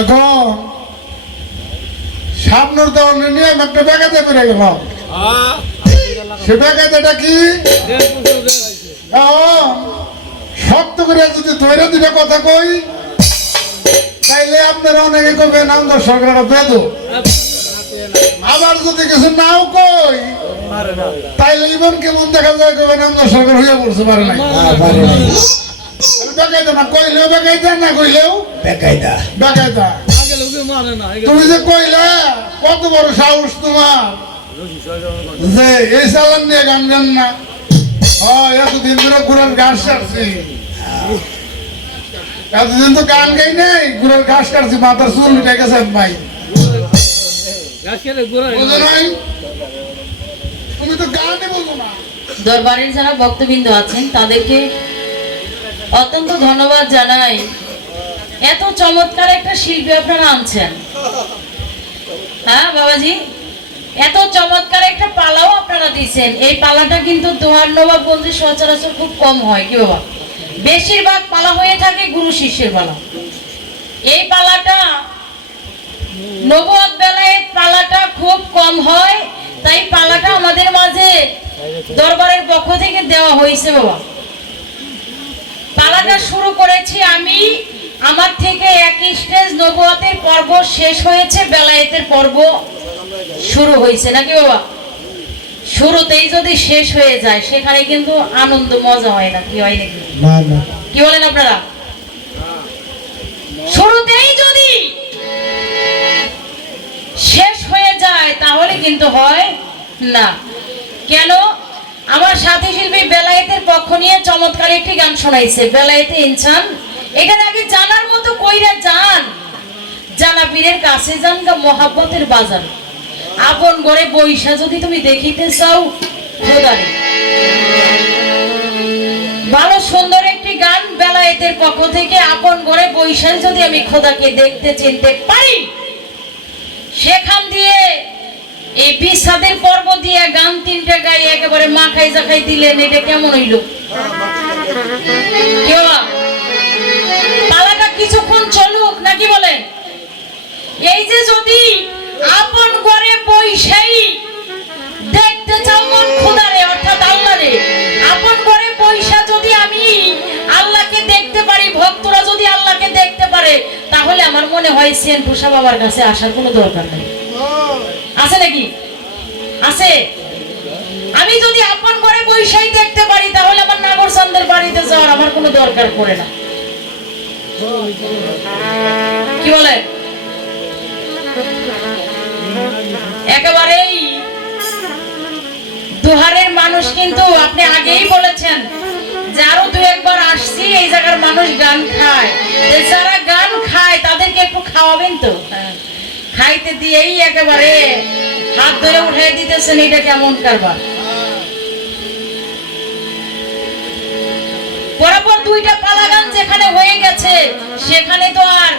এখন সামনের দোকানে নিয়ে আমি একটা ব্যাগাতে বেড়ে গেলাম। সে ব্যাগাতেটা কি শক্ত করে যদি ধরে দুটা কথা কই তাইলে আপনারা অনেকে কবেন আমাদের সরকার বেদ, আবার যদি কিছু নাও কই তাইলে ইবন কেমন দেখা যায় কবেন আমাদের সরকার হইয়া পড়ছে পারে নাই। বেকায়দা না কইলেও বেকায়দা, না কইলেও বেকায়দা বেকায়দা। তুমি যে কইলে কত বড় সাহস তোমার যে এই চালান নিয়ে গান গান না। এতদিন ধরে ঘুরার ঘাস কাটছি, এতদিন তো গান গাই নাই, ঘুরার ঘাস কাটছি, মাথার চুল উঠে গেছে ভাই। তুমি তো গানই বলবো না। দরবারের যারা ভক্তবৃন্দ আছেন তাদেরকে অত্যন্ত ধন্যবাদ জানাই। এত চমৎকার একটা শিল্পী আপনারা আনছেন। হ্যাঁ বাবাজি, এত চমৎকার একটা পালাও আপনারা দিচ্ছেন। এই পালাটা কিন্তু দোহার নবাব বন্ধু সচরাচর খুব কম হয় কি বাবা, বেশিরভাগ পালা হয়ে থাকে গুরু শিষ্যের পালা। এই পালাটা নবদ বেলায় পালাটা খুব কম হয়, তাই পালাটা আমাদের মাঝে দরবারের পক্ষ থেকে দেওয়া হয়েছে বাবা। পালাটা শুরু করেছি আমি, আমার থেকে এক স্টেজ নবুয়তের পর্ব শেষ হয়েছে, বেলায়েতের পর্ব শুরু হয়েছে নাকি বাবা। শুরুতেই যদি শেষ হয়ে যায় সেখানে কিন্তু আনন্দ মজা হয় না, কি হয় নাকি কি বলেন আপনারা? শুরুতেই যদি শেষ হয়ে যায় তাহলে কিন্তু হয় না। কেন? আমার সাথী শিল্পী বেলায়েতের পক্ষ নিয়ে চমৎকার একটি গান শোনাইছে, বেলায়েতে ইনসান। এখানে আগে জানার মতো কইরা যান, জানা পীরের কাছে যান গা মহাব্বতের বাজার। আপন ঘরে বৈশা যদি তুমি দেখিতে চাও খোদারে। ভালো সুন্দর একটি গান বেলায়েতের পক্ষ থেকে, আপন ঘরে বৈশা যদি আমি খোদাকে দেখতে চিনতে পারি, সেখান দিয়ে এই বিষাদের পর্ব দিয়ে গান তিনটা গাই একেবারে মাখাই জাখাই দিলেন, এটা কেমন হইল? পালাটা কিছুক্ষণ চলুক নাকি বলেন? এই যে যদি আপন ঘরে বৈশাই দেখতে চাও মন খোদারে অর্থাৎ আল্লাহরে, আপন ঘরে বৈশা যদি আমি আল্লাহকে দেখতে পারি, ভক্তরা যদি আল্লাহকে দেখতে পারে, তাহলে আমার মনে হয় সেন পুষা বাবার কাছে আসার কোনো দরকার নেই। আছে নাকি? আছে। আমি যদি আপন ঘরে বৈশাই দেখতে পারি তাহলে আমার নাগর চাঁদের বাড়িতে যাওয়ার আমার কোনো দরকার পড়ে না, কি বলে? একেবারেই দুহারের মানুষ কিন্তু আপনি আগেই বলেছেন যে আরো দু একবার আসছি, এই জায়গার মানুষ গান খায়, যারা গান খায় তাদেরকে একটু খাওয়াবেন তো। খাইতে দিয়েই একেবারে হাত ধরে উঠাই দিতেছেন, এটা কেমন কারবার? পরপর দুইটা পালা গান যেখানে হয়ে গেছে সেখানে তো আর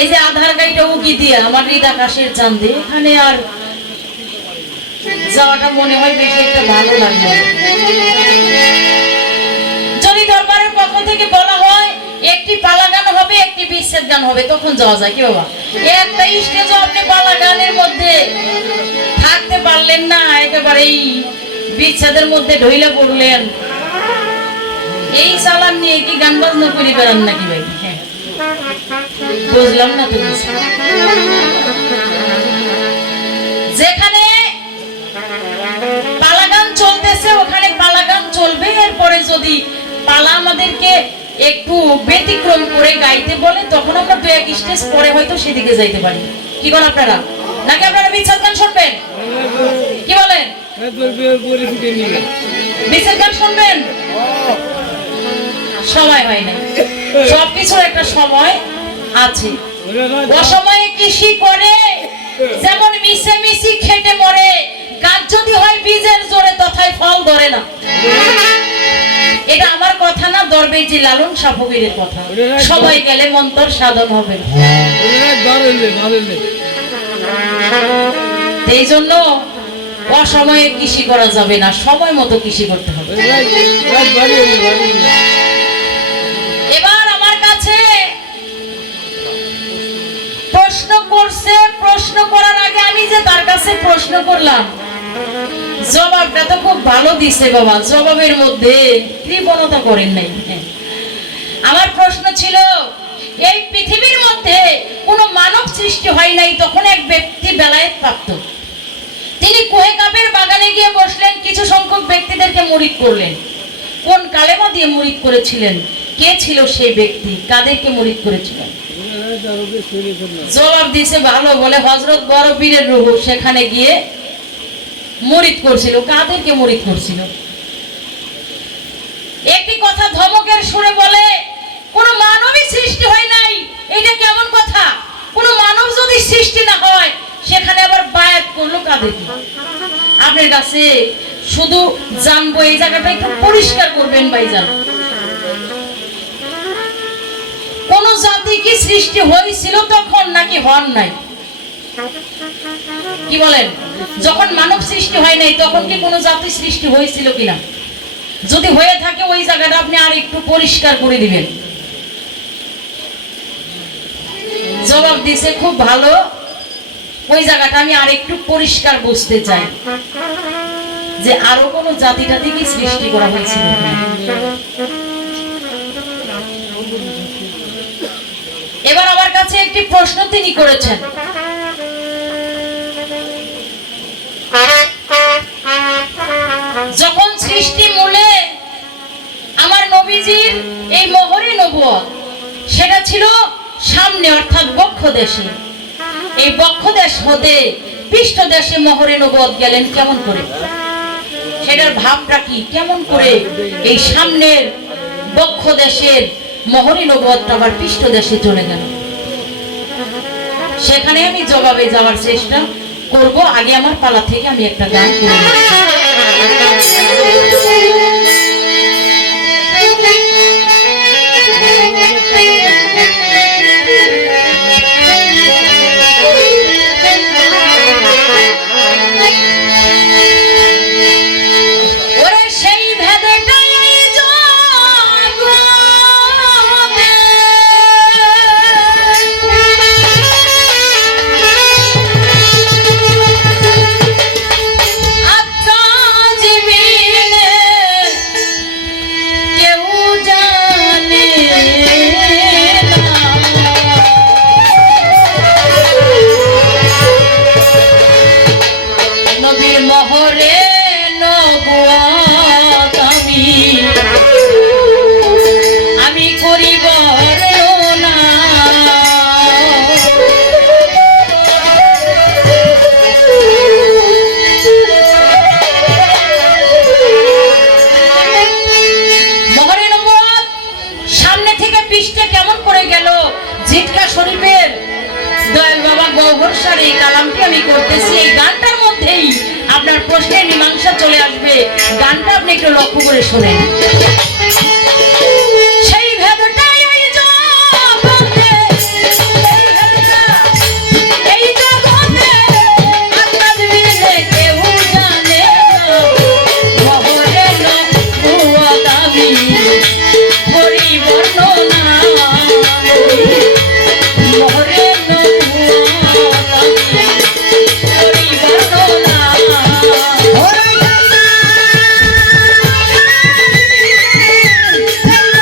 এই যে আধার গাইটা উকি দিয়ে আমার হৃদ আকাশের চাঁদে এখানে আর যাওয়াটা মনে হয় বেশি একটা ভালো লাগবে। যদি দরবারের পক্ষ থেকে বলা হয় একটি পালা গান হবে, একটি বিচ্ছেদ গান হবে, তখন যাওয়া যায় কি বাবা? একটা স্টেজও আপনি পালা গানের মধ্যে থাকতে পারলেন না, একেবারেই বিচ্ছেদের মধ্যে ঢইলে পড়লেন। এই চালান নিয়ে কি গান বাজনা করে বেড়ান নাকি ভাই? হ্যাঁ বুঝলাম না তো। যেখানে পালা গান চলতেছে ওখানে পালা গান চলবে, এরপরে যদি পালা আমাদেরকে একটু ব্যতিক্রম করে গাইতে বলে তখন আমরা দু এক স্টেজ পরে হয়তো সেদিকে যাইতে পারি। কি বলেন আপনারা? নাকি আপনারা বিচ্ছেদ গান শুনবেন? কি বলেন? বিচ্ছেদ গান শুনবেন? সময় হয় না, সবকিছুর একটা সময় আছে। অসময়ে কৃষি করে যেমন মিশে মিশি খেটে মরে, গাছ যদি হয় বীজের জোরে তথায় ফল ধরে না। এটা আমার কথা না, দরবেজি লালন সাফবীরের কথা। সময় গেলে মন্তর সাধন হবে। এই জন্য অসময়ে কৃষি করা যাবে না, সময় মতো কৃষি করতে হবে। এবার আমার কাছে করছে, প্রশ্ন করার আগে আমি যে তার কাছে প্রশ্ন করলাম, জবাবটা তো খুব ভালো দিছে বাবা, জবাবের মধ্যে কৃপণতা করেন নাই। আমার প্রশ্ন ছিল, এই পৃথিবীর মধ্যে কোনো মানব সৃষ্টি হয় নাই, তখন এক ব্যক্তি বেলায়েত প্রাপ্ত, তিনি কুহে কাপের বাগানে গিয়ে বসলেন, কিছু সংখ্যক ব্যক্তিদেরকে মুরিদ করলেন। কোন কালেমা দিয়ে মুরিদ করেছিলেন? কে ছিল সেই ব্যক্তি? কাদেরকে মুরিদ করেছিলেন? জবাব দিছে ভালো, বলে হযরত বড় পীরের রূহ সেখানে গিয়ে মুরিদ করছিল। কাদেরকে মুরিদ করছিল? একটি কথা ধমকের সুরে বলে, কোন মানবই সৃষ্টি হয় নাই। এটা কেমন কথা? কোন মানব যদি সৃষ্টি না হয়, সেখানে আবার বায়াত করলো কাদেরকে? আপনার কাছে শুধু জানবো, এই জায়গাটা একটু পরিষ্কার করবেন ভাইজান। কোন জাতি কি সৃষ্টি হয়েছিল তখন, নাকি হন নাই? কি বলেন? যখন মানব সৃষ্টি হয় নাই, তখন কি কোনো জাতি সৃষ্টি হয়েছিল কিনা? যদি হয়ে থাকে, ওই জায়গাটা আপনি আর একটু পরিষ্কার করে দিবেন। জবাব দিছে খুব ভালো, ওই জায়গাটা আমি আর একটু পরিষ্কার বুঝতে চাই, যে আরো কোন জাতিটা থেকে সৃষ্টি করা হয়েছিল। এবার আমার কাছে একটি প্রশ্ন তিনি করেছেন, যখন সৃষ্টি মূলে আমার নবীজির এই মোহরে নবুয়ত, সেটা ছিল সামনে, অর্থাৎ বক্ষ দেশে। এই বক্ষ দেশ হতে পৃষ্ঠ দেশে মোহরে নবুয়ত গেলেন কেমন করে? সেটার ভাবটা কি? কেমন করে এই সামনের বক্ষ দেশের মোহরে নবুয়তটা আবার পৃষ্ঠ দেশে চলে গেল? সেখানে আমি জবাবে যাওয়ার চেষ্টা করব। আগে আমার পালা থেকে আমি একটা গান করে আমি করতেছি। এই গানটার মধ্যেই আপনার প্রশ্নের মীমাংসা চলে আসবে। গানটা আপনি একটু লক্ষ্য করে শোনেন। সেই ভেদটাই এই জগতে, এই জগতে আত্মার মিলে কেউ জানে না। মোহরে নবুয়ত আমি করি বর্ণনা, মোহরে Hey!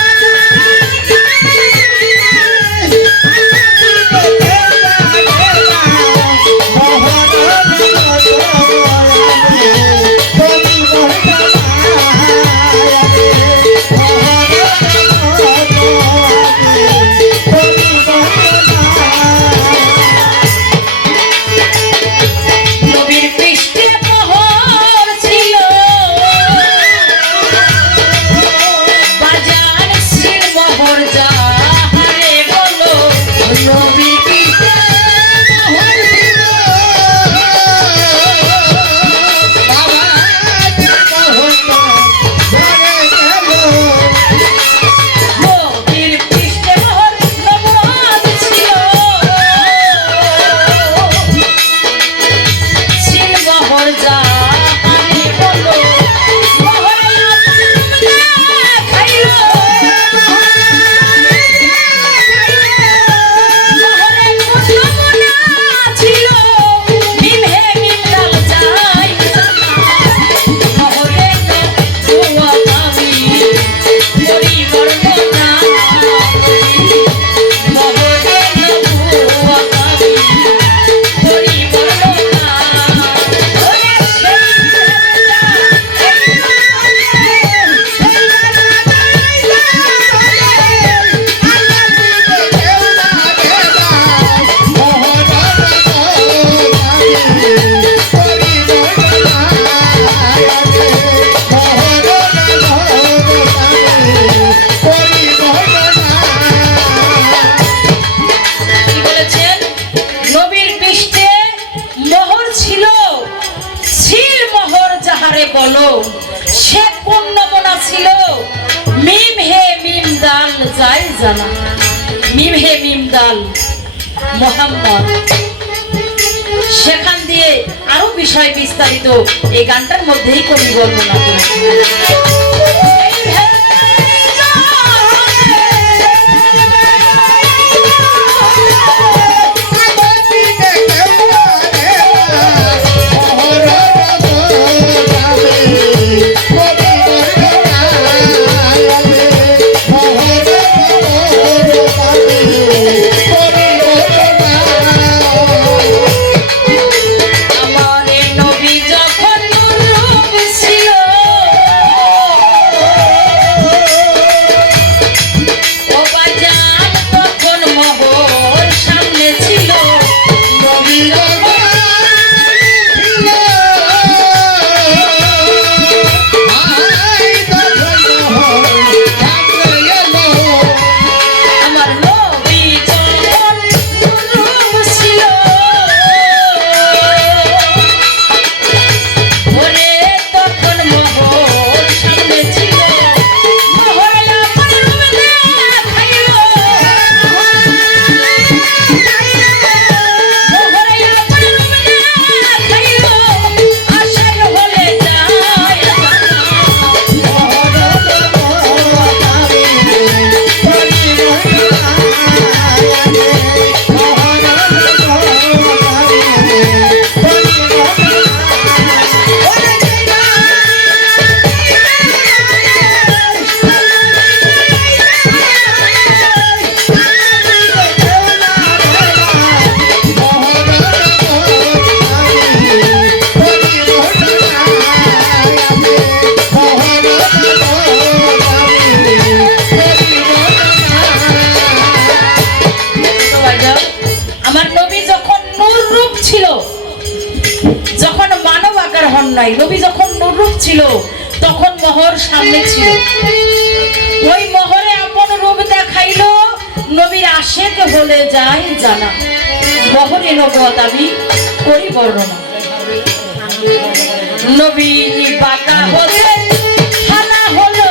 জানা, মিম হে মিম দাল মোহাম্মদ। সেখান দিয়ে আরো বিষয় বিস্তারিত এই গানটার মধ্যেই কবি বর্ণনা করেছেন। নবী যখন নূররূপ ছিল তখন মোহর সামনে ছিল। ওই মোহরে আপন রূপ দেখাইলো, নবীর আশেক হলে যায় জানা। মোহরে নবুয়ত আমি করি বর্ণনা। নবী বাঁকা হলে হানা হলো,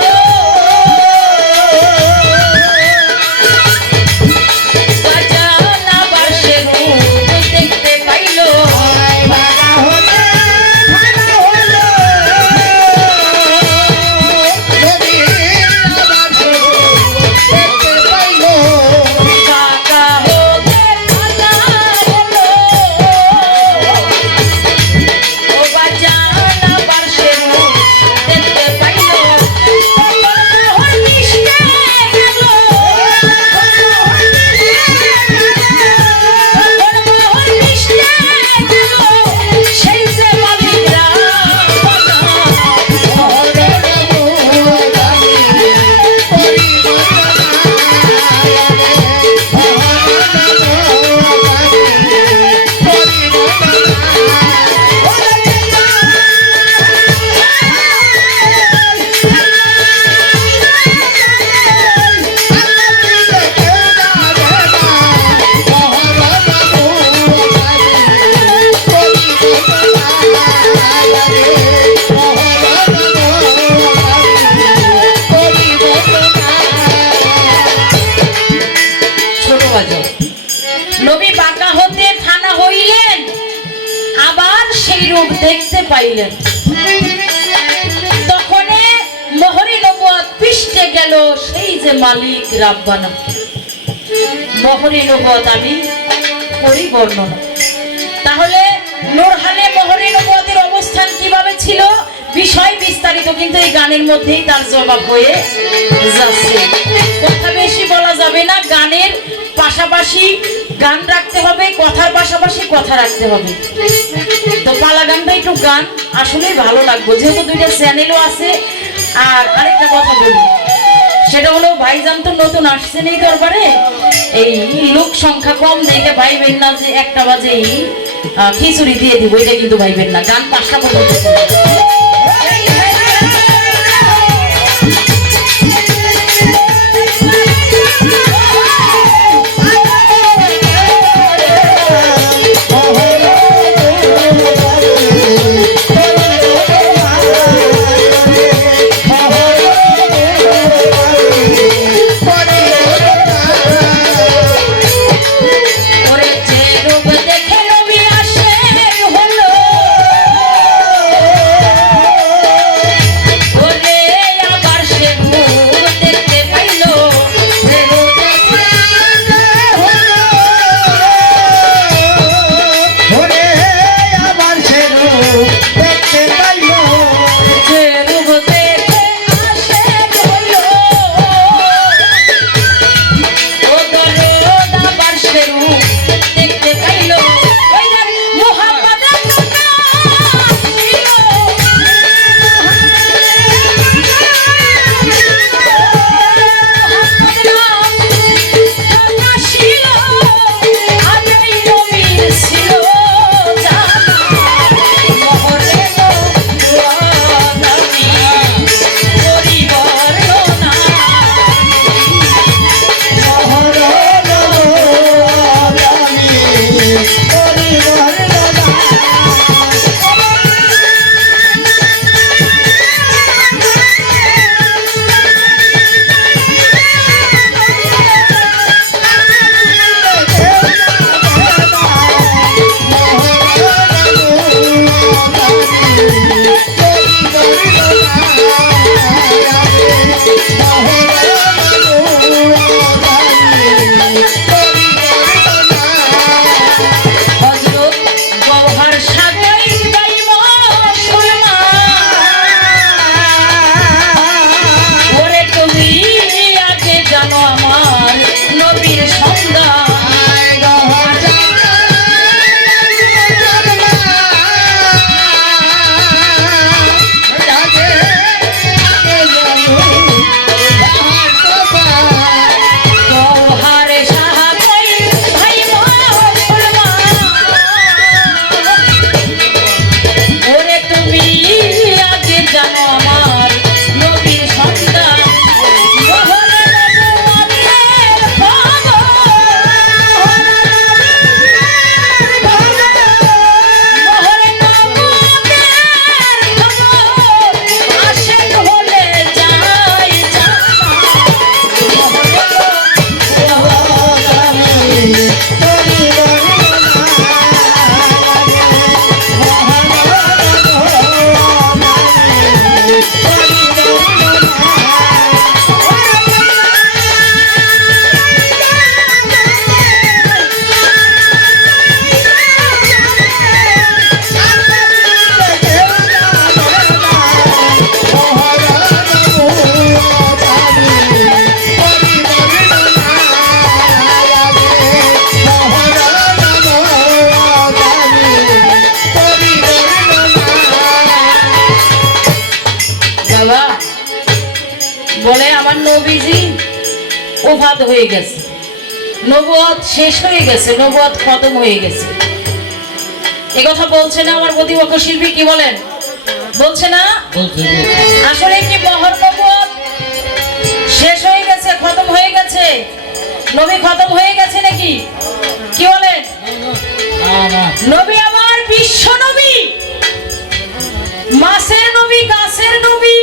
দেখতে পাইলেন। তখন মোহরে নবুয়ত পৃষ্ঠে গেল সেই যে মালিক রাব্বানা। মোহরে নবুয়ত আমি করি বর্ণনা। তাহলে নূরহানে মোহরে নবুয়তের অবস্থান কিভাবে ছিল, বিষয় বিস্তারিত কিন্তু এই গানের মধ্যেই তার জবাব হয়ে যাচ্ছে। কথা বেশি বলা যাবে না, গানের পাশাপাশি গান রাখতে হবে, কথার পাশাপাশি কথা রাখতে হবে। তো পালা গানটা একটু গান আসলে ভালো লাগবে, যেহেতু দুইটা চ্যানেলও আছে। আর আরেকটা কথা বলি, সেটা হলো ভাইজান তো নতুন আসছেন এই দরবারে, এই লোক সংখ্যা কম দেখে ভাইবেন না যে একটা বাজেই খিচুড়ি দিয়ে দিব, এটা কিন্তু ভাইবেন না। গান 5টা পর্যন্ত। দেখতে পাইলো ওই যে মুহাম্মাদের প্রকাশ ছিল। মুহাম্মাদের নাম প্রকাশ ছিল, আজ এই নবীর ছিল জানা। মোহরে মোহাম্মদী পরিবর্ণনা, হযরত গওহর সাগর ভাই মুসলমান, ওরে তুমি আগে জানো আমার নবীর সন্ধান। গওহর সাগর ভাই মুসলমান, ওরে তুমি আগে জানো আমার নবীর সন্তান। মোহরে নবুয়তের খবর, মোহরে নবুয়তের খবর, আশিক হলে যায় জানা। বাবা বলে আমার নবীজি ওফাত হয়ে গেছে, নবুয়ত শেষ হয়ে গেছে, নবুয়ত খতম হয়ে গেছে। এ কথা বলছে না আমার প্রতিপক্ষ শিল্পী? কি বলেন, বলছে না? আসলে কি বহর নবুয়ত শেষ হয়ে গেছে, খতম হয়ে গেছে, নবী খতম হয়ে গেছে নাকি? কি বলেন? নবী আমার বিশ্ব নবী, মাসের নবী, গাছের নবী,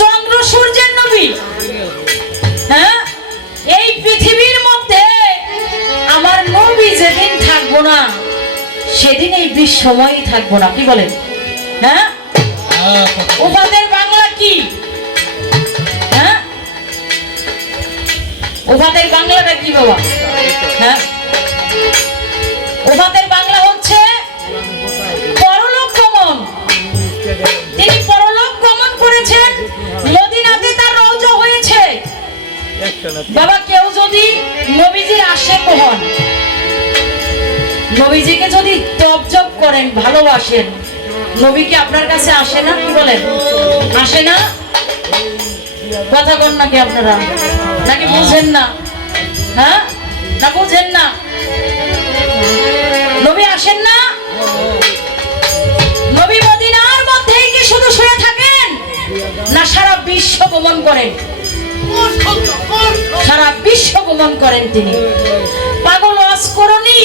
চন্দ্র সূর্যের নবী। হ্যাঁ, এই পৃথিবীর মধ্যে আমার নবী যেদিন থাকবো না সেদিন এই বিশ্বময় থাকবো না। কি বলেন? হ্যাঁ, উপাদের বাংলা কি? হ্যাঁ, উপাদের বাংলাটা কি বাবা? হ্যাঁ, উপাদের বাংলা হচ্ছে পরলোক গমন। তিনি পরলোক গমন করেছেন, মদিনাতে তার রওজা হয়েছে। বাবা কেউ যদি নবীজির আশিক হন, নবীজিকে যদি তবজব করেন, ভালোবাসেন, নবী কি আপনার কাছে আসে না? কি বলেন, আসে না? কথা কন নাকি আপনারা? নাকি বুঝেন না? হ্যাঁ, না বুঝেন না? নবী আসেন না? নবী মদিনার মধ্যেই কি শুধু শুয়ে থাকেন, না সারা বিশ্ব গমন করেন? সারা বিশ্ব গমন করেন তিনি। পাগল অস্করণী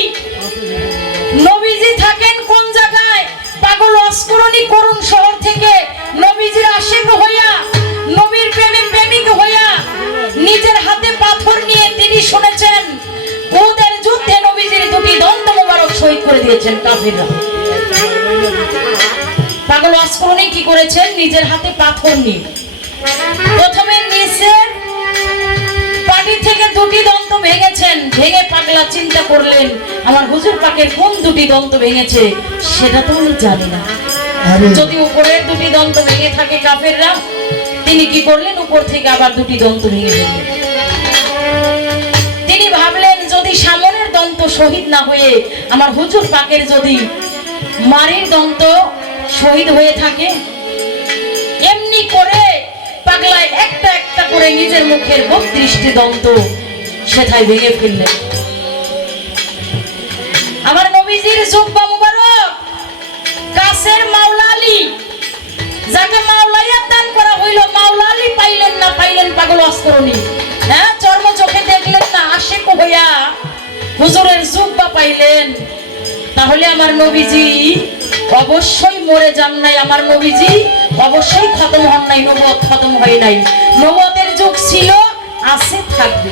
নবীজি থাকেন কোন জায়গায়? পাগল অস্করণী করুণ শহর থেকে নবীজির আশিক হইয়া, নবীর প্রেমে প্রেমিক হইয়া, নিজের হাতে পাথর নিয়ে তিনি শুনেছেন উহুদের যুদ্ধে নবীজির দুটি দন্ত মোবারক শহীদ করে দিয়েছেন কাফিররা। পাগল অস্করণী কি করেছেন? নিজের হাতে পাথর নিয়ে প্রথমে নিচের পাটি থেকে দুটি দন্ত ভেঙেছেন। ভেঙে পাগলা চিন্তা করলেন আমার হুজুর পাকের কোন দুটি দন্ত ভেঙেছে সেটা তো আমি জানি না। যদি উপরের দুটি দন্ত ভেঙে থাকে কাফেররা, তিনি কি করলেন? উপর থেকে আবার দুটি দন্ত ভেঙে ফেললেন। তিনি ভাবলেন যদি সামনের দন্ত শহীদ না হয়ে আমার হুজুর পাকের যদি মারির দন্ত শহীদ হয়ে থাকে, এমনি করে পাগলায় একটা একটা করে নিজের মুখের 32টি দন্ত সেথায় ভেঙে ফেললেন। আমার নবীজির জুব্বা মুবারক কাছের মাওলা আলী, যাকে মাওলাইয়াত দান করা হইল, মাওলা আলী পাইলেন না, পাইলেন পাগল অস্করণী। হ্যাঁ, চর্ম চোখে দেখলেন না, আশেক হইয়া হুজুরের জুব্বা পাইলেন। তাহলে আমার নবীজি অবশ্যই মরে যান নাই, আমার নবীজি অবশ্যই খতম হন নাই, নবুয়ত খতম হয় নাই। নবুয়তের যুগ ছিল, আছে, থাকবে।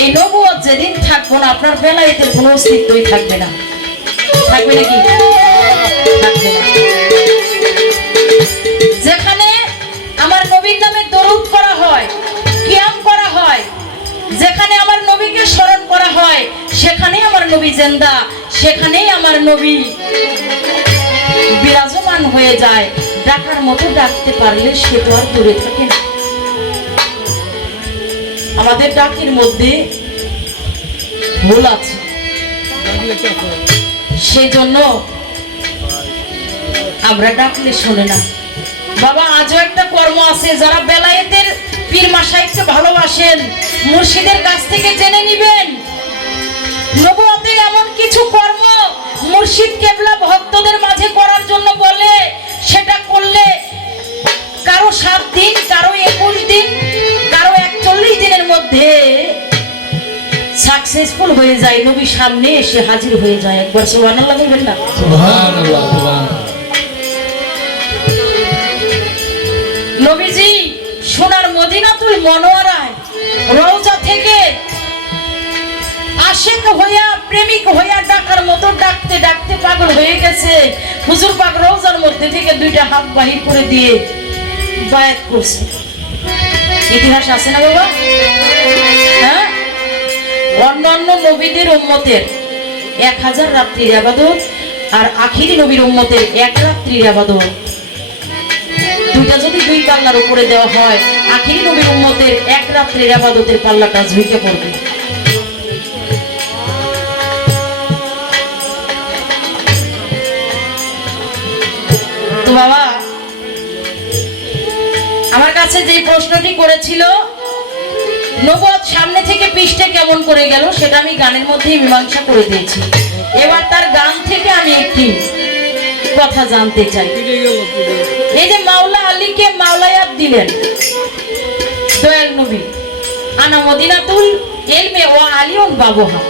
এই নবুয়ত যেদিন থাকবো না, আপনার বেলায়েতের কোনো অস্তিত্বই থাকবে না। থাকবে নাকি? থাকবে না। যেখানে আমার নবীর নামে দরুদ করা হয়, কিয়াম করা হয়, যেখানে আমার নবীকে স্মরণ করা হয়, সেখানেই আমার নবী জিন্দা, সেখানেই আমার নবী বিরাজমান হয়ে যায়। ডাকার মতো ডাকতে পারলে সে তো আর দূরে থাকে না। আমাদের ডাকের মধ্যে ভুল আছে, সেই জন্য আমরা ডাকলে শোনে না। বাবা, আজও একটা কর্ম আছে, যারা বেলায়েতের পীর মাশায়েখকে ভালোবাসেন, মুর্শিদের কাছ থেকে জেনে নিবেন। নবুয়তের এমন কিছু কর্ম মুর্শিদ কেবলা ভক্তদের মাঝে করার জন্য বলে, সেটা করলে কারো 7 দিন, কারো 21 দিন, কারো 41 দিনের মধ্যে সাকসেসফুল হয়ে যায়, নবী সামনে এসে হাজির হয়ে যায়। একবার সুবহানাল্লাহ বলবেন না? সুবহানাল্লাহ। নবীজি সোনার মদিনাতুল মুনাওয়ারায় রওজা থেকে আশিক হইয়া, প্রেমিক হইয়া ডাকার মতো ডাকতে ডাকতে পাগল হয়ে গেছে। হুজুর পাক রওজার মধ্যে থেকে 2টা হাত বাহির করে দিয়ে বায়াত করছে। ইতিহাস আছে না বাবা? হ্যাঁ, অন্যান্য নবীদের উম্মতের 1000 রাত্রির ইবাদত আর আখিরি নবীর উম্মতের 1 রাত্রির ইবাদত, দুইটা যদি 2 পাল্লার উপরে দেওয়া হয়, আখিরি নবীর উম্মতের 1 রাত্রির ইবাদতের পাল্লাটা ঝুঁকে পড়বে। তো বাবা, আমার কাছে যে প্রশ্নটি করেছিল নবুয়ত সামনে থেকে পৃষ্ঠে কেমন করে গেল, সেটা আমি গানের মধ্যেই মীমাংসা করে দিয়েছি। এবার তার গান থেকে আমি একটি কথা জানতে চাই। এই যে মাওলা আলীকে মাওলায়াত দিলেন দয়াল নবী, আনা মদিনাতুল ইলমি ওয়া আলিউন বাবুহা।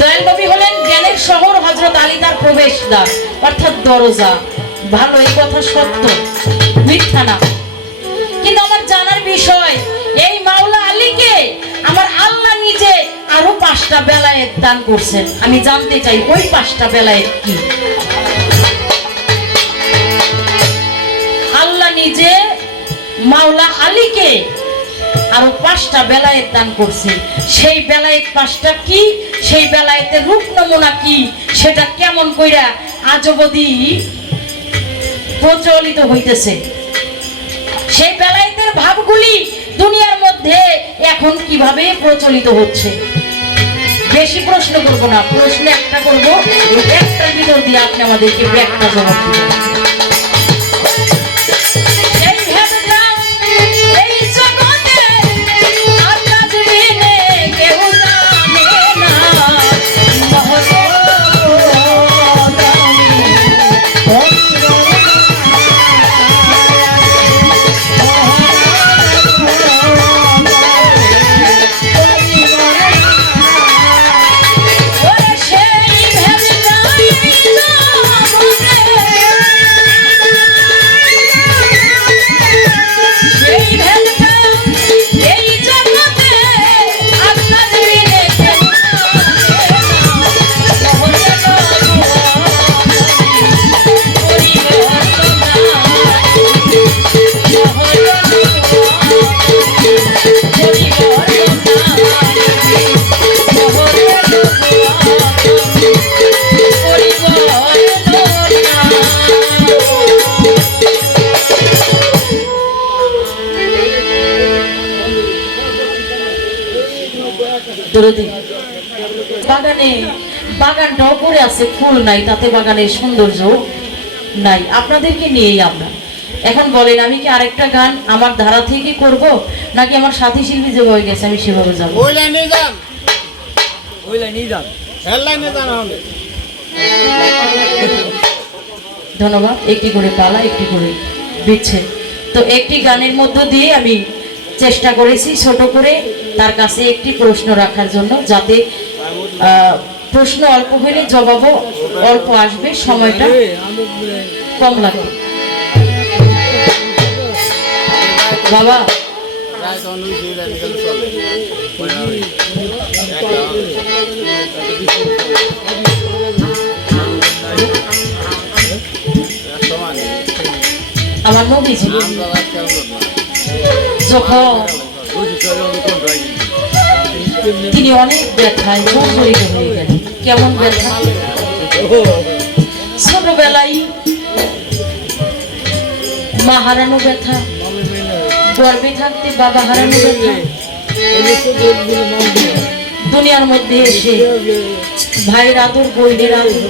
দয়াল নবী হলেন জ্ঞানের শহর, হযরত আলী তার প্রবেশদ্বার অর্থাৎ দরজা। ভালো, এই কথা সত্য, মিথ্যা না। কিন্তু আমার জানার বিষয়, এই মাওলা আলীকে আমার আল্লাহ নিজে আরো 5টা বেলায়েত দান করছেন। আমি জানতে চাই ওই 5টা বেলায়েত কি? আল্লাহ নিজে মাওলা আলীকে আরো 5টা বেলায়েত দান করছেন। সেই বেলায়েত 5টা কি? সেই বেলায়েতের রূপ নমুনা কি? সেটা কেমন কইরা আজ অবধি প্রচলিত হইতেছে? সেই বেলায়েতের ভাবগুলি দুনিয়ার মধ্যে এখন কিভাবে প্রচলিত হচ্ছে? বেশি প্রশ্ন করব না, প্রশ্ন একটা করব, একটার ভিতর দিয়ে আপনি আমাদেরকে একটা জবাব দিবেন। দরদি বাগানে বাগানটাও পড়ে আছে, ফুল নাই, তাতে বাগানের সৌন্দর্য নাই, আপনাদেরকে নিয়েই আমরা। এখন বলেন আমি কি আরেকটা গান আমার ধারা থেকে করব, নাকি আমার সাথী শিল্পী যেভাবে গেছে আমি সেভাবে যাবো? ওই লাইনে যান, ওই লাইনেই যান, হেল লাইনে যান। হবে ধন্যবাদ। একটি করে পালা, একটি করে বিচ্ছেদ। তো একটি গানের মধ্য দিয়ে আমি চেষ্টা করেছি ছোট করে তার কাছে একটি প্রশ্ন রাখার জন্য, যাতে প্রশ্ন অল্প হইলে জবাবও অল্প আসবে, সময়টা কম লাগবে। বাবা আমার নবীজি যখন তিনি অনেক ব্যথায় জর্জরিত হয়ে গেলেন। কেমন ব্যথা? ছোটবেলায় মা হারানো ব্যথা, গর্ভে থাকতে বাবা হারানো ব্যথা, দুনিয়ার মধ্যে এসে ভাইয়ের আদর বোনের আদর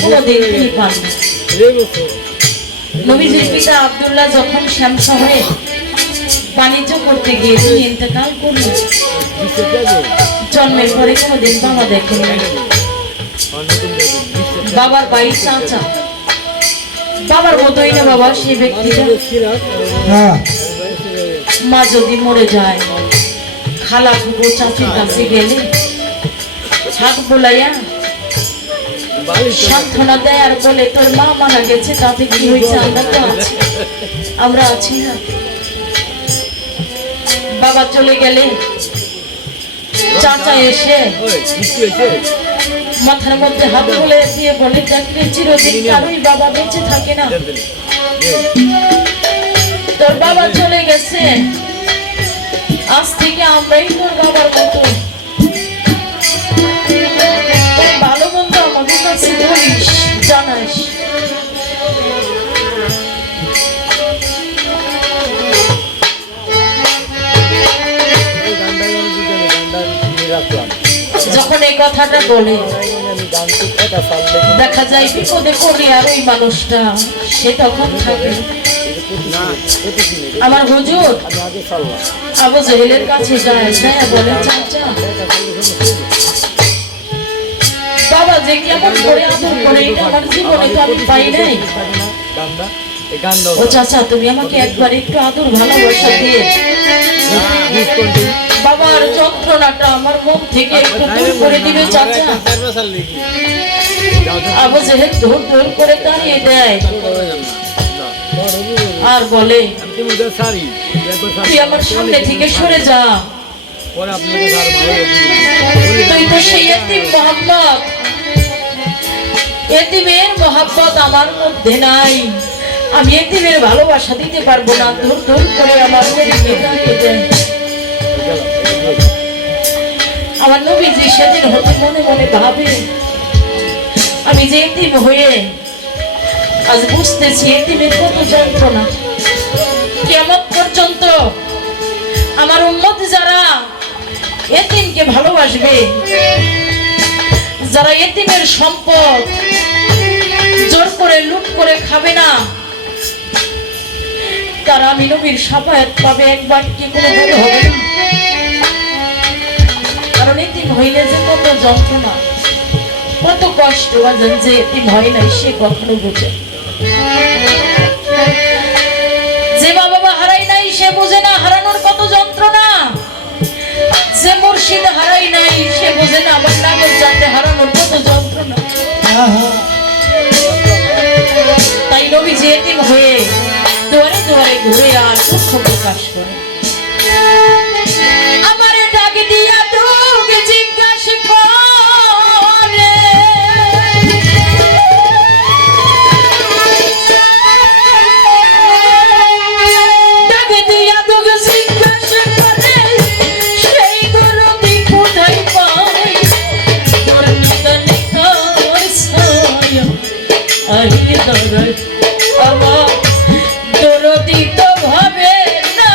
কোনোদিন তিনি পান না। নবীজির পিতা আব্দুল্লাহ যখন শ্যাম শহরে বাণিজ্য করতে গিয়ে তিনি ইন্তেকাল করলেন, জন্মের পরে কোনোদিন বাবা দেখেনি। বাবার বাড়ির চাচা, বাবার মতোই না বাবা সেই ব্যক্তিটা, মা যদি মরে যায় খালা ফুবো চাচির কাছে গেলে হাত বোলাইয়া সান্ত্বনা দেয় আর বলে তোর মা মারা গেছে, তাতে কি হয়েছে, আমরা তো আছি, আমরা আছি না। বাবা চলে গেলে চাচা এসে মাথার মধ্যে হাত বলে দিয়ে বলে দেখলে চিরদিন কারোই বাবা বেঁচে থাকে না, তোর বাবা চলে গেছে, আজ থেকে আমরাই তোর বাবার মতো, ভালো মন্দ আমাদের কাছে বলিস, জানাস। যখন এই কথাটা বলে দেখা যায় বিপদে পড়ে আর ওই মানুষটা সে তখন থাকে। আমার হুজুর আবু জেহেলের কাছে যায়, বলে চাচা বাবা যে কেমন করে আদর করে এটা আমার জীবনে তো আমি পাই নাই, ও চাচা তুমি আমাকে একবার একটু আদর ভালোবাসা দিয়ে বাবার যন্ত্রণাটা আমার মন থেকে একটু দূর করে দিবে চাচা। আবু জেহেল দূর দূর করে দাঁড়িয়ে দেয় আর বলে তুই আমার সামনে থেকে সরে যা, তুই তো সেই এতিম মোহাম্মদ, এতিমের মোহাম্মত আমার মধ্যে নাই, আমি এতিমের ভালোবাসা দিতে পারবো না। দূর দূর করে আমার দাঁড়িয়ে দেয়। আমার নবীজি সেদিন হতে মনে মনে ভাবে আমি যে এতিম হয়ে আজ বুঝতেছি এতিমের কত যন্ত্রণা। কিয়ামত পর্যন্ত আমার উম্মত যারা এতিমকে ভালোবাসবে, যারা এতিমের সম্পদ জোর করে লুট করে খাবে না, তারা আমি নবীর শাফায়াত পাবে, একবার কি কোনো ভুল হবে না। কারণ এতিম হইলে যে কত যন্ত্রণা, কত কষ্ট, আছেন যে এতিম হয় নাই সে কখনো বোঝে, যে মা বাবা হারাই নাই সে বোঝে না হারানোর কত যন্ত্রণা, যে মুর্শিদ হারাই নাই সে বোঝে না আমার নামের জানতে হারানোর কত যন্ত্রণা। তাই নবীজি এতিম হয়ে দুয়ারে দুয়ারে ঘুরে আর দুঃখ প্রকাশ করে। আমার ডাক দিয়া তোকে জিজ্ঞাসা করে, ডাক দিয়া তোকে জিজ্ঞাসা করে সেই দরদি কোথায় পাই, তোর নিদানে কার ছায়া আহি দরদ আমার দরদি তো ভাবে না।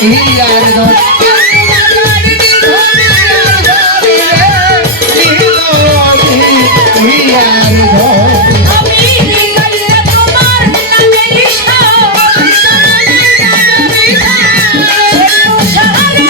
হিয়ার ঘর হিয়ার ঘর আমি গাইলে তোমার নামের শান সাহারে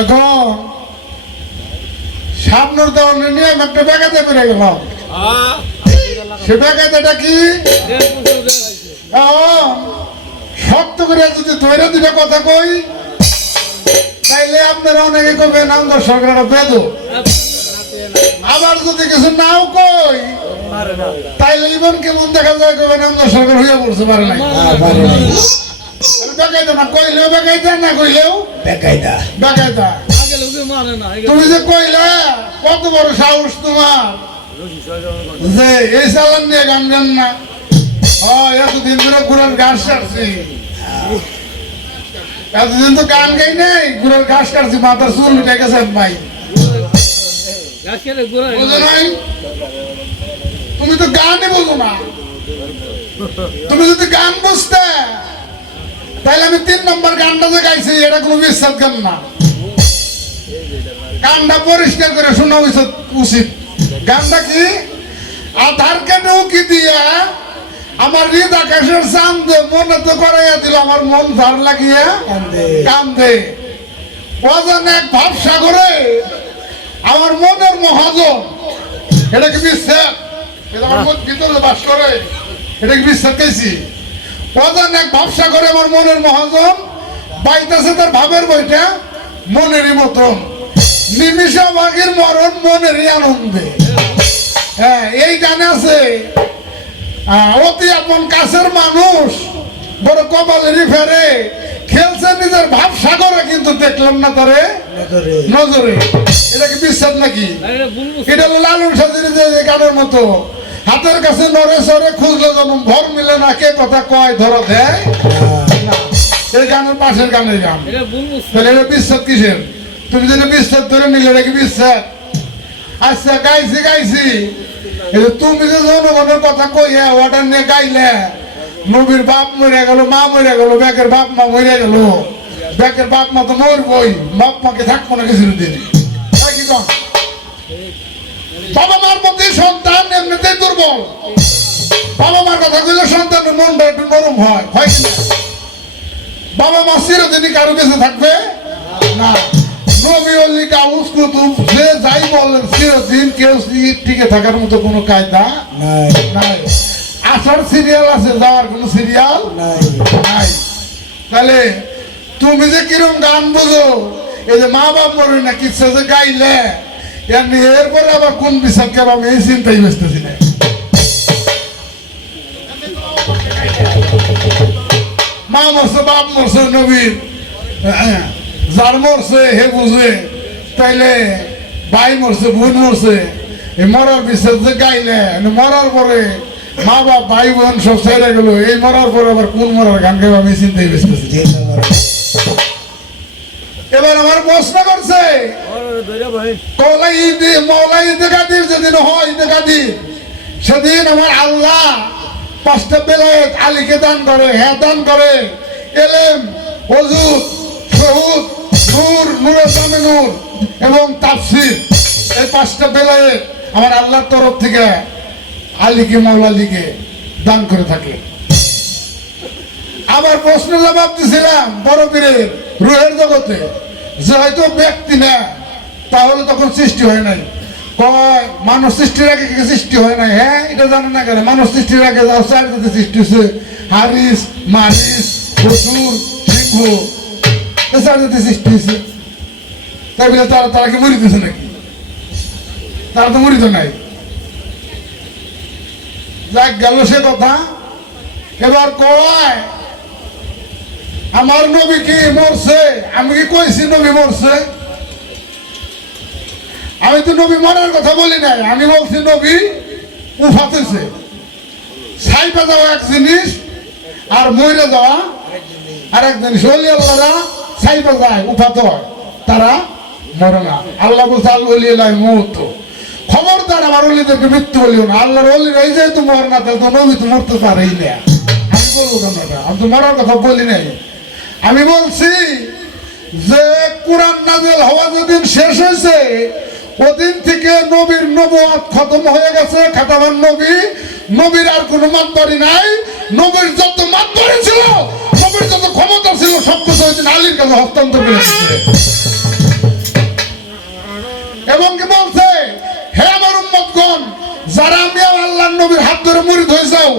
এখন সামনের দেওয়ালে নিয়ে আমি একটা ব্যাগাতে বেড়ে গেলাম। সে ব্যাগাতেটা কি শক্ত করে যদি তৈরি দুটা কথা কই তাইলে আপনারা অনেকে কবে নাম দর্শকরা বেদ আবার যদি কিছু নাও কই পারে না তাইলে ইমন কেমন দেখা যায় কবে নাম সরকার হইয়া পড়ছে পারে নাই পারে নাই বেকায়দা না কইলেও বেকায়দা না কইলেও বেকায়দা বেকায়দা আগে লোকে মারে না আগে তুমি যে কইলে কত বড় সাহস তোমার রশি সহযোগ যে এই চালান নিয়ে গান গান না এতদিন ধরে ঘুরার ঘাস কাটছি এতদিন তো গান গাই নাই ঘুরার ঘাস কাটছি মাথার চুল উঠে গেছে ভাই গাছ কেটে ঘুরে বুঝো নাই তুমি তো গানই বুঝো না তুমি যদি গান বুঝতে তাহলে আমি 3 নম্বর গানটা যে গাইছি এটা কোনো বিশ্বাস গান না গানটা পরিষ্কার করে শোনা উচিত গানটা কি আধার কার্ডে উকি দিয়া আমার হৃদ আকাশের চাঁদ মনে তো করাইয়া দিল আমার মন ধার লাগিয়া কান্দে অজান এক ভাব সাগরে আমার মনের মহাজন এটা কি বিশ্বাস এটা আমার মন ভিতরে বাস করে এটা কি বিশ্বাস কেছি অজান এক ভাব সাগরে আমার মনের মহাজন বাইতেছে তার ভাবের বইটা মনেরই মতন নিমিষা বাঘের মরণ মনেরই আনন্দে হ্যাঁ এই গানে আছে অতি আপন কাছের মানুষ বড় কপালেরই ফেরে খেলছে নিজের ভাব সাগরে কিন্তু দেখলাম না তারে নজরে এটা কি বিশ্বাস নাকি আরে বুলবুল এটা হলো লালন সাজির যে গানের মতো হাতের কাছে নড়ে সরে খুঁজলো যেমন ভর মিলে না কে কথা কয় ধরা দেয় না এই গানের পাশের গানের গান এটা বুলবুল তাহলে এটা বিশ্বাস কিসের তুমি যদি বিশ্বাস ধরে নিলে এটা কি বিশ্বাস আচ্ছা গাইছি এই যে তুমি যে জনগণের কথা কইয়া ওটা নিয়ে গাইলে নবীর বাপ মরে গেল মা মরে গেল ব্যাকের বাপ মা মরে গেল ব্যাকের বাপ মা তো মরবই বাপ মাকে থাকবো না কিছু দিন কি কন বাবা মার প্রতি সন্তান এমনিতেই দুর্বল বাবা মার কথা কইলে সন্তানের মনটা একটু নরম হয় কি না বাবা মা চিরদিনই কারো বেঁচে থাকবে না নবী অলি কাউস কুতুব যে যাই বলেন চিরদিন কেউ টিকে থাকার মতো কোনো কায়দা নাই নাই আসার সিরিয়াল আছে যাওয়ার কোনো সিরিয়াল নাই নাই তাহলে তুমি যে কিরম গান বোঝো এই যে মা বাপ মরে না কিচ্ছা যে গাইলে এরপরে আবার কোন বিচার কে আমি এই চিন্তাই বুঝতেছি না মা মরছে বাপ মরছে নবীর যার মরছে হে বুঝে তাইলে ভাই মরছে বোন মরছে এই মরার বিচার যে গাইলে মরার পরে মা বাপ ভাই বোন সব ছেড়ে গেল এই মরার পরে আবার কোন মরার গান গাইবে আমি চিন্তাই বুঝতেছি এবার আমার প্রশ্ন করছে ধরে ভাই মৌলা ঈদে গাদির যেদিন হয় ঈদে গাদির সেদিন আমার আল্লাহ 5টা বেলায়েত আলীকে দান করে হ্যাঁ দান করে এলেম ওজুদ শহুদ নূর নূরের দামে নূর এবং তাফসীর এই 5টা বেলায়েত আমার আল্লাহর তরফ থেকে আলীকে মৌলা আলীকে দান করে থাকে আবার প্রশ্ন জবাব দিছিলাম বড় পীরের রুহের জগতে যে হয়তো ব্যক্তি না তাহলে তখন সৃষ্টি হয় নাই কয় মানুষ সৃষ্টির আগে কি সৃষ্টি হয় নাই হ্যাঁ এটা জানে না কেন মানুষ সৃষ্টির আগে যাও চারিদিকে সৃষ্টি হচ্ছে হারিস মারিস বসুর সিংহ চারিদিকে সৃষ্টি হয়েছে তাই বলে তারা কি মরিতেছে নাকি তারা তো মরিত নাই যাক গেল সে কথা এবার কয় আমার নবী কি মরছে আমি কি কইছি নবী মরছে আমি তো নবী মরার কথা বলি নাই আমি বলছি নবী উফাতেছে ছাইপা যাওয়া এক জিনিস আর মরে যাওয়া আর এক জিনিস অলি আল্লাহরা ছাইপা যায় উফাতে হয় তারা মরে না আল্লাহ বলছে আল্লাহ আল্লাহ মুহূর্ত খবরদার আমার অলিদেরকে মৃত্যু বলিও না আল্লাহর অলিরা এই যেহেতু মর না তাহলে তো নবী তো মরতে পারেই না আমি বলবো কেন এটা আমি তো মরার কথা বলি নাই আমি বলছি যে কোরআন নাযিল হওয়া যেদিন শেষ হয়েছে ওদিন থেকে নবীর নবুয়ত খতম হয়ে গেছে খাতামান নবী নবীর আর কোনো মাতবাড়ি নাই নবীর যত মাতবাড়ি ছিল নবীর যত ক্ষমতা ছিল সব কিছু ওই দিন আলীর কাছে হস্তান্তর করে দিয়েছে এবং কি বলছে হে আমার উম্মতগণ যারা আমি আল্লাহর নবীর হাত ধরে মুরিদ হয়ে যাও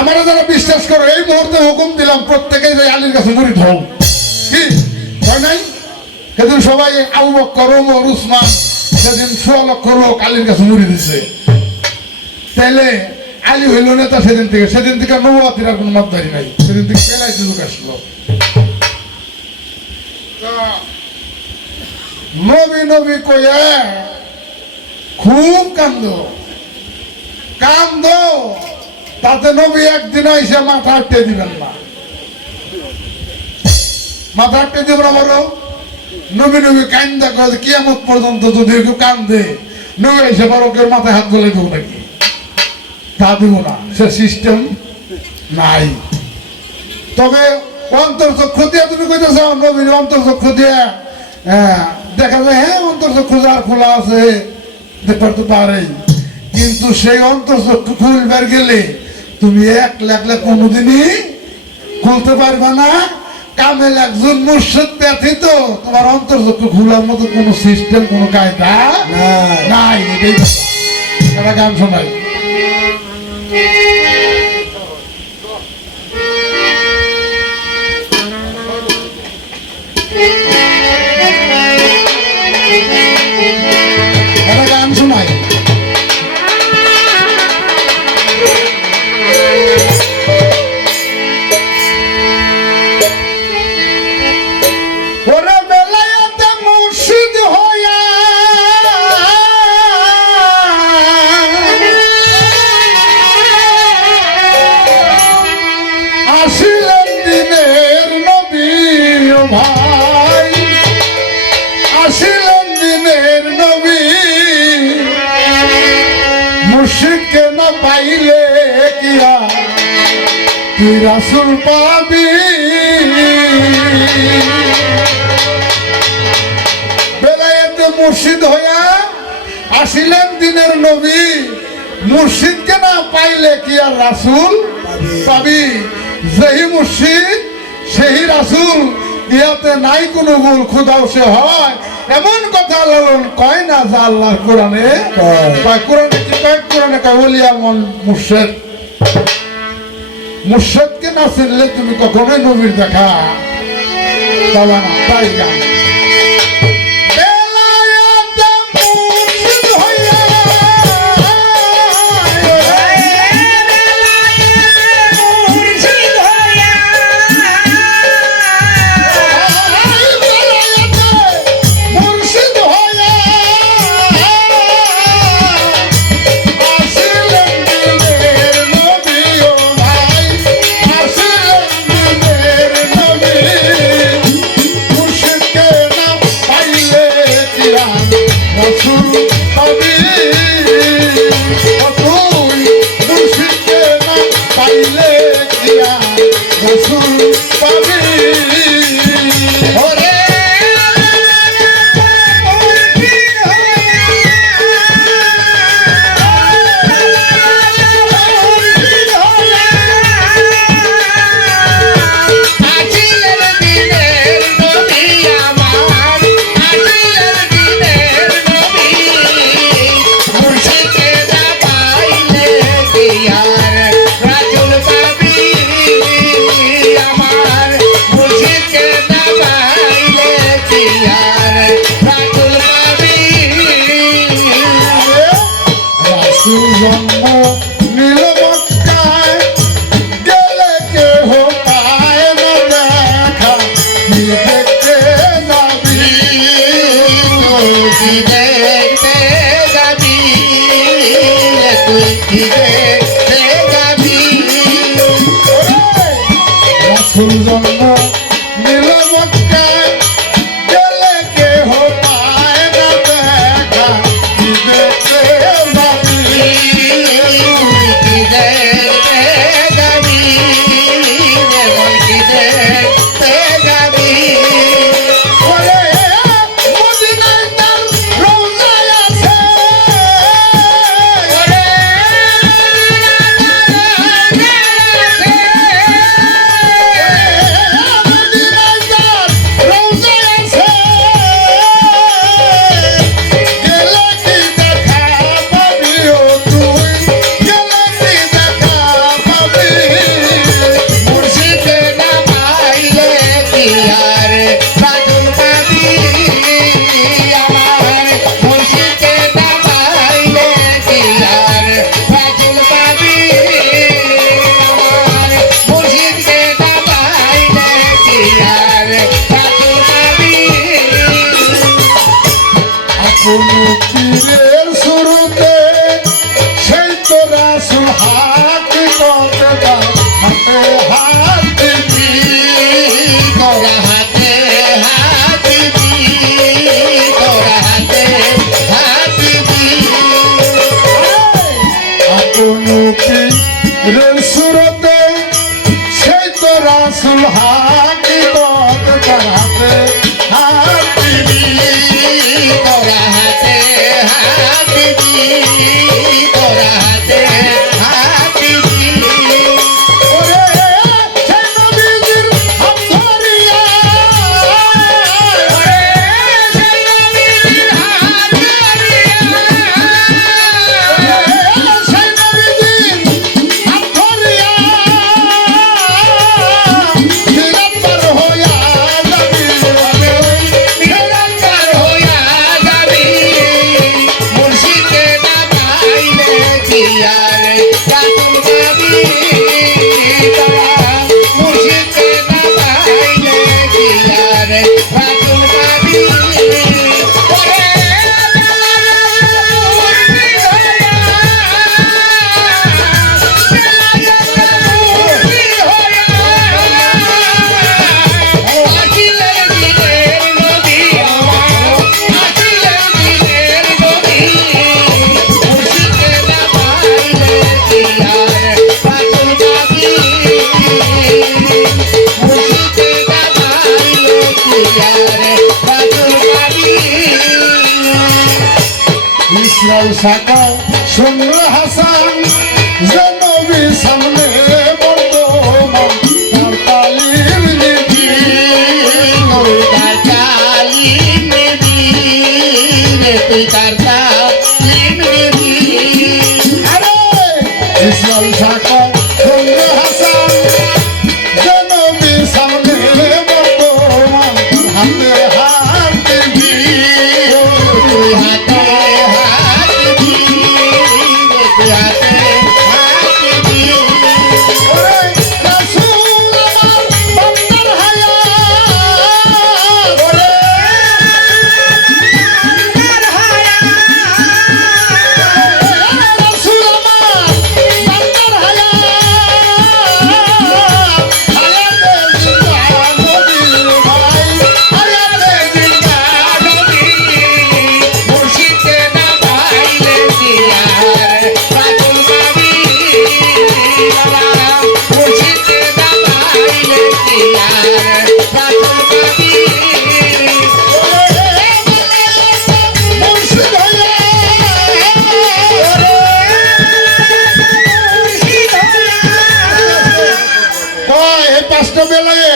আমারা যারা বিশ্বাস করো এই মুহূর্তে হুকুম দিলাম প্রত্যেকেই যে আলীর কাছে মুরিদ হও কি হয় নাই সেদিন সবাই আবু বকর ওমর উসমান সেদিন 1.5 লক্ষ লোক আলীর কাছে মুড়ি দিছে, তাইলে আলী হইল নেতা সেদিন থেকে নবুয়াতের আর কোনো মতদারি নাই, সেদিন থেকে পেলাই সুযোগ আসলো। নবী নবী কয়ে খুব কান্দ, তাতে নবী একদিন এসে মাথা আটকে দিবেন না, মাথা আটকে দিবেন বলো। নবী নবী কান্দা করে কিয়ামত পর্যন্ত যদি কেউ কান্দে, নবী এসে বড় কেউ মাথায় হাত বলে দেবো নাকি? তা দিব না, সে সিস্টেম নাই। তবে অন্তর্চক্ষু দিয়ে তুমি কইতেছ, নবীর অন্তর্চক্ষু দিয়ে দেখা যায়, হ্যাঁ অন্তর্চক্ষু যার খোলা আছে দেখতে পারে, কিন্তু সেই অন্তর্চক্ষু খুলবার গেলে তুমি একলা কোনোদিনই খুলতে পারবে না। কামেল একজন মুর্শিদ ব্যতীত তোমার অন্তর্চক্ষু খোলার মতো কোনো সিস্টেম, কোনো কায়দা নাই। এটাই একটা গান শোনাই। একটা গান শোনাই। ওরে বেলায়েতে মুর্শিদ হইয়া আসিলেন দিনের নবী, ও ভাই আসিলেন দিনের নবী। মুর্শিদকে না পাইলে কিয়া তুই রাসূল পাবি। বেলায়েতে মুর্শিদ হইয়া আসিলেন দিনের নবী, মুর্শিদকে না পাইলে কি আর রাসূল পাবি। যেই মুর্শিদ সেই রাসূল, ইহাতে নাই কোনো ভুল, খুদাও সে হয়। এমন কথা লালন কয় না যা আল্লাহর কোরআনে কয়। কোরআনে কি কয়? কোরআনে কয় ওলিয়া মন মুর্শিদ। মুর্শিদকে না চিনলে তুমি কখনোই নবীর দেখা পাবা না। তাই গান পীরের শুরুতে সেই তো রাসূল হাকিকত হাতে হাত দিবি তোরা হাতে হাত দিবি, তোরা হাতে হাত দিবি। আপন পীরের শুরুতে সেই তো রাসূল হাকিকত হাতে হাত দিবি তোরা হাতে হাত দিবি, তোরা হাতে হাত দিবি। ওরে সেই নবীজির হাত ধরিয়া ওরে সেই নবীর হাত ধরিয়া, সেই নবীজির হাত ধরিয়া সিরাত পার হইয়া যাবি নিরন্তর হইয়া যাবি। মুর্শিদকে না পাইলে কি আর রাসূল পাবি? তোরা মুর্শিদকে না পাইলে কি আর রাসূল পাবি? ওরে ইসরাইল শাখা সুন্দর হাসান যে নবী সামনে বর্তমান তার তালিম নিবি আরে ইসরাইল শাখা সুন্দর হাসান যে নবী সামনে বর্তমান তার হাতে হাত দিবি ওরে রাসূল আমার বান্দার হায়াত ওরে রাসূল আমার বান্দার হায়াত হায়াতে জিন্দা নবীর ভাই হায়াতে জিন্দা মুর্শিদ হইয়া এই পাঁচটা বেলায়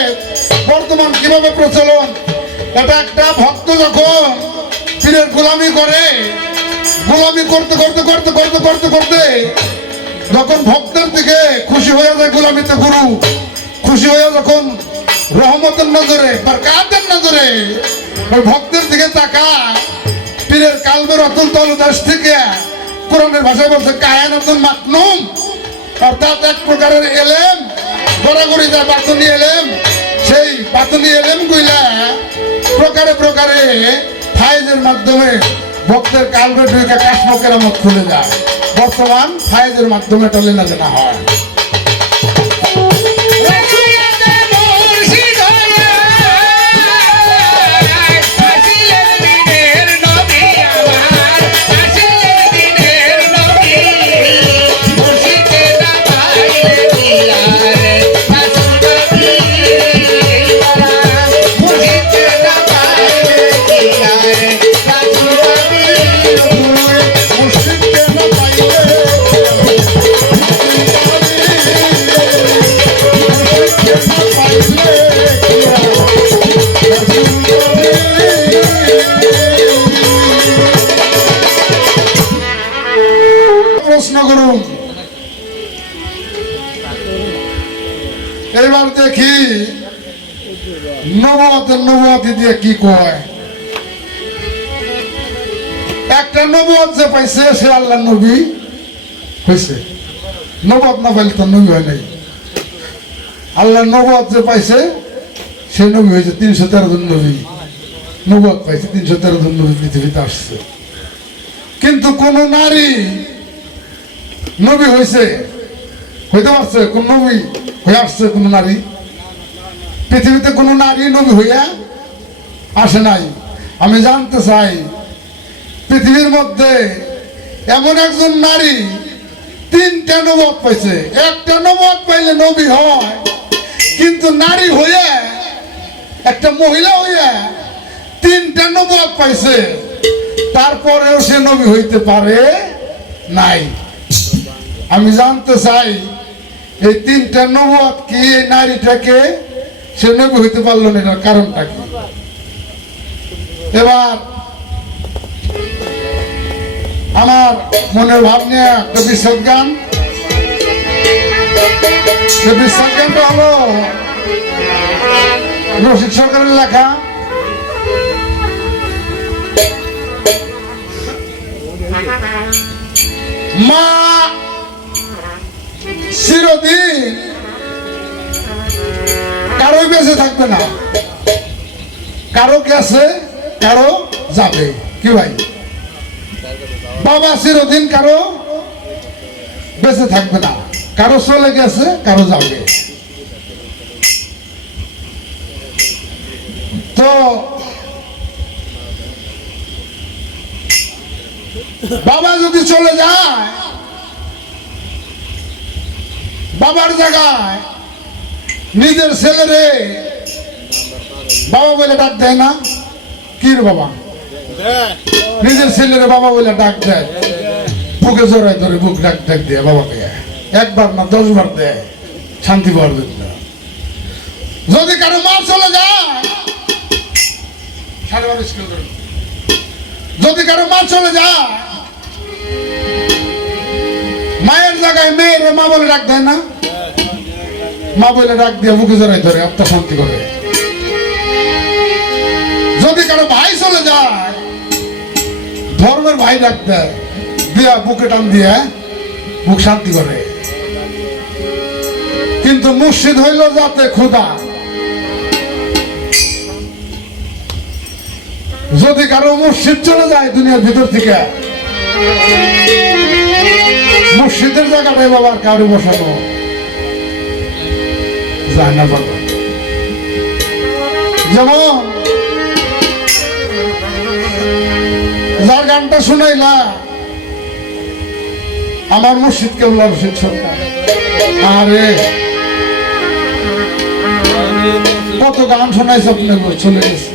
বর্তমান কিভাবে প্রচলন এটা একটা ভক্ত যখন পীরের গোলামি করে গোলামি করতে করতে করতে করতে করতে করতে যখন ভক্তের দিকে খুশি হয়ে যায় গোলামিতে গুরু খুশি হয়ে যখন রহমতের নজরে বরকাতের নজরে ওই ভক্তের দিকে তাকা পীরের কালবের অতুল তলদেশ থেকে কোরআনের ভাষায় বলছে কায়ানাতুন মাকনুম অর্থাৎ এক প্রকারের এলেম গড়াগড়ি যা পাতনি এলেম সেই পাতনি এলেম গুইলা প্রকারে প্রকারে ফাইজের মাধ্যমে ভক্তের কালবে ঢুকে কাশ্ম কেরামত খুলে যায় বর্তমান ফাইজের মাধ্যমে এটা লেনা দেনা হয় মুর্শিদকে না পাইলে প্রশ্ন করুন এবার দেখি নবুয়তি দিয়ে কি কয় একটা নবুয়ত যে পাইছে সে আল্লাহ নবী হয়েছে নবুয়ত না পাইলে তার নবী হয় নাই আল্লাহ নবুয়ত যে পাইছে সে নবী হয়েছে 313 জন নবী নবুয়ত পাইছে 313 জন নবী পৃথিবীতে আসছে কিন্তু কোন নারী নবী হয়েছে, হইতে পারছে কোন নবী হয়ে আসছে? কোন নারী পৃথিবীতে কোন নারী নবী হইয়া আসে নাই। আমি জানতে চাই পৃথিবীর মধ্যে এমন একজন নারী 3টা নবুয়ত পাইছে। একটা নবুয়ত পাইলে নবী হয়, কিন্তু নারী হইয়া একটা মহিলা হইয়া 3টা নবুয়ত পাইছে, তারপরেও সে নবী হইতে পারে নাই। আমি জানতে চাই এই 3টা নবুয়ত কি এই নারীটাকে সে নবী হইতে পারলো না, এটার কারণটা কি? এবার আমার মনের ভাব নিয়ে একটা বিশ্বাস গান, সে বিশ্বাস গানটা হলো রশিদ সরকারের লেখা। মা চিরদিন কারো বেঁচে থাকবে না, কারো গেছে কারো যাবে। কি ভাই? বাবা চিরদিন কারো বেঁচে থাকবে না, কারো চলে গেছে কারো যাবে। তো বাবা যদি চলে যায়, বাবার জায়গায় নিজের ছেলেরে বাবা বলে ডাক দেয় না? কি রে বাবা? নিজের ছেলেরে বাবা বলে ডাক দেয়, বুকে জড়ায় ধরে বুক ডাক ডাক দিয়ে বাবাকে 1বার না 10 বার দেয়, শান্তি পাওয়ার জন্য। যদি কারো মা চলে যায়, 22.5 কিলো ধরে, যদি কারো মা চলে যায়, মায়ের জায়গায় মেয়ের মা বলে ডাক দেয় না? মা বলে ডাক দিয়ে বুকে জড়ায় ধরে আত্মা শান্তি করে। যদি কারো ভাই চলে যায়, ধর্মের ভাই ডাক দেয়, দিয়া বুকে টান দিয়ে বুক শান্তি করে। কিন্তু মুর্শিদ হইল যাতে খোদা। যদি কারো মুর্শিদ চলে যায় দুনিয়ার ভিতর থেকে, মুর্শিদের জায়গাটাই বাবার কারো বসানো যায় না বাবা। যেমন যার গানটা শুনাইলা, আমার মুর্শিদ কেবলা রশিদ সরকার। আরে কত গান শোনাইছে আপনি, চলে গেছে।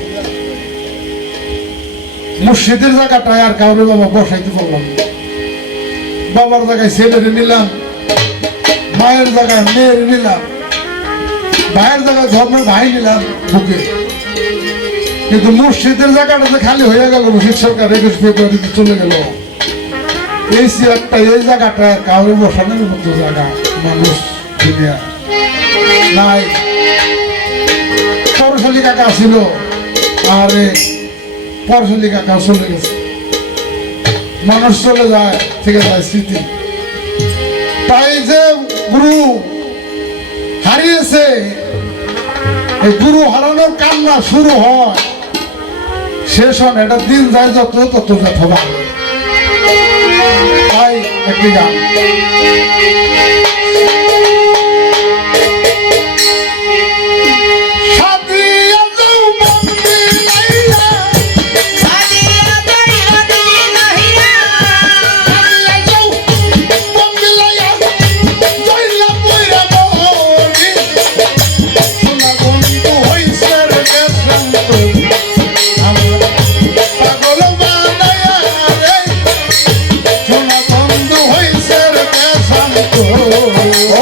মুর্শিদের জায়গাটায় আর কাউরে বাবা বসাইতে পারলাম না। বাবার জায়গায় ছেলেরে নিলাম, মায়ের জায়গায় মেয়ের নিলাম, ভাইয়ের জায়গায় ধর্মের ভাই নিলাম বুকে। কিন্তু মুর্শিদের জায়গাটাতে খালি হয়ে গেল। রশিদ সরকার 21 ফেব্রুয়ারিতে চলে গেল। এই চেয়ারটা, এই জায়গাটা কাউরে বসানোর মতো জায়গা মানুষ দুনিয়া নাই। পরশালী কাকা ছিল, আরে পরশালী কাকা চলে গেছে। মানুষ চলে যায়, থেকে যায় স্মৃতি। তাই যে গুরু হারিয়েছে, এই গুরু হারানোর কান্না শুরু হয়, শেষ হয় এটা দিন যায় যত তত যত ভালো। তাই একটি গান, ও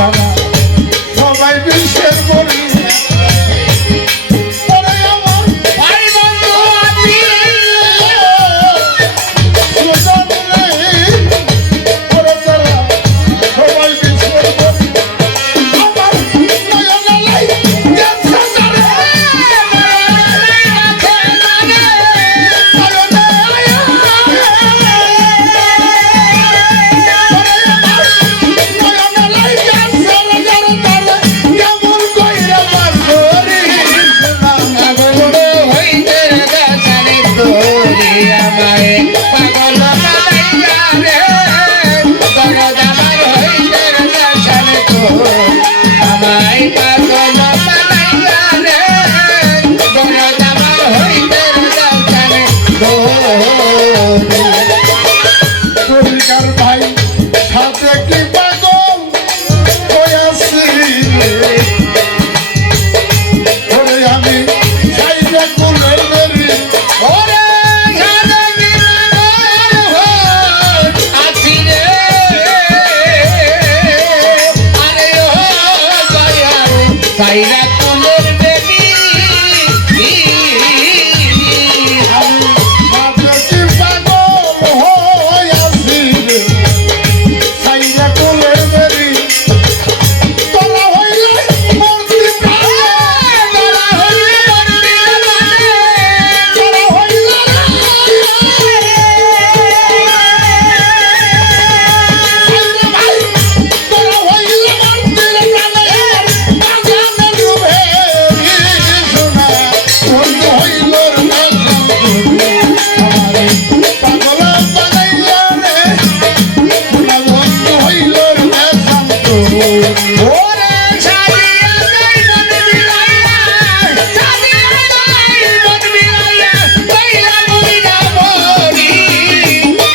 সারা সবাই বিশ্বের বলি ওরে আমার ভাই বন্ধু আমি সুজন রে ওরে তারা সবাই বিশ্বের বলি আমার নয়না লাই গেছে জানে পরিকার ভাই সাথে কি পাগল হইয়াছি রে ওরে আমি সাইডে কোলে মেরি ওরে জানবি আছি রে আরে ও দয়াল সাইরা কুলের বেবি আমি সাথে কি পাগল হইয়াছি রে সাইডে কোলে মেরি তোরা হইলে মূর্তি প্রাণে তোরা হইলে মূর্তি প্রাণে তোরা হইলে ভাই তোরা হইলে মূর্তি প্রাণে বাজানের রূপে শোনা বন্ধু হইল না আমারে পাগল বানাইয়া রে শোনা বন্ধু হইল না ওরে সাদিয়া যাই মন বিলাইয়া সাদিয়া যাই মন বিলাইয়া কইলা মুইরা মরি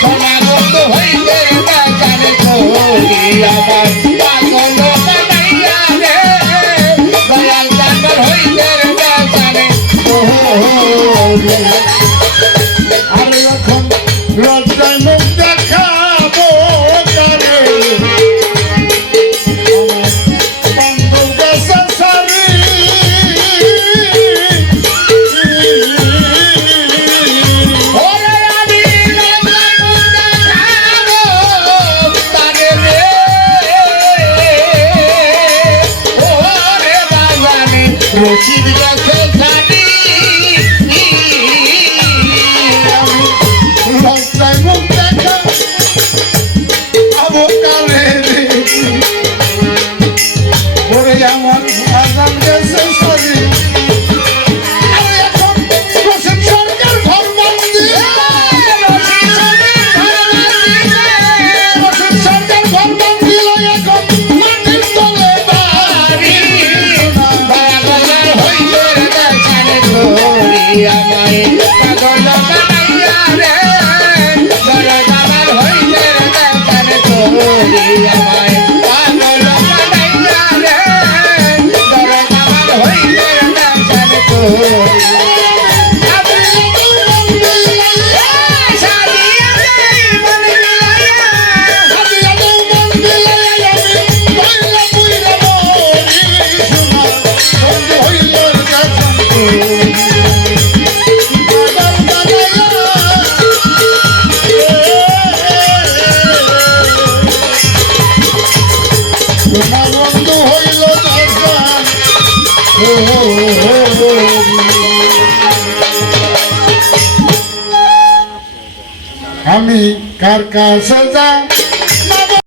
তোমার বন্ধু হইতে জানে তোরি আমার পাগল বানাইয়া রে দয়াল জানবার হইতে জানে তোরি আরে এখন লজ্জায় মুখ দেখাবো কারে আমার বন্ধুর কাছে সারি ওরে আমি লজ্জা খাবো তারে রে ওরে বাবারে রশিদ গাছে জানি আমি লজ্জায় মুখ দেখাবো কারে রে ওরে আমার আজান গেছে সারি আরে এখন রশিদ সরকার ঘর বন্দি রশিদ সরকার ঘর বন্দি লই এখন মাটির তলে বাড়ি পাগল হইতে জানে তোরি আমায় পাগল বানাইয়া রে বড় বাবার হইতে জানে তোরি আমায় পাগল বানাইয়া রে বড় বাবার হইতে জানে তোরি সাদিয়া যাই মন বিলাইয়া আমি কার কাছে যা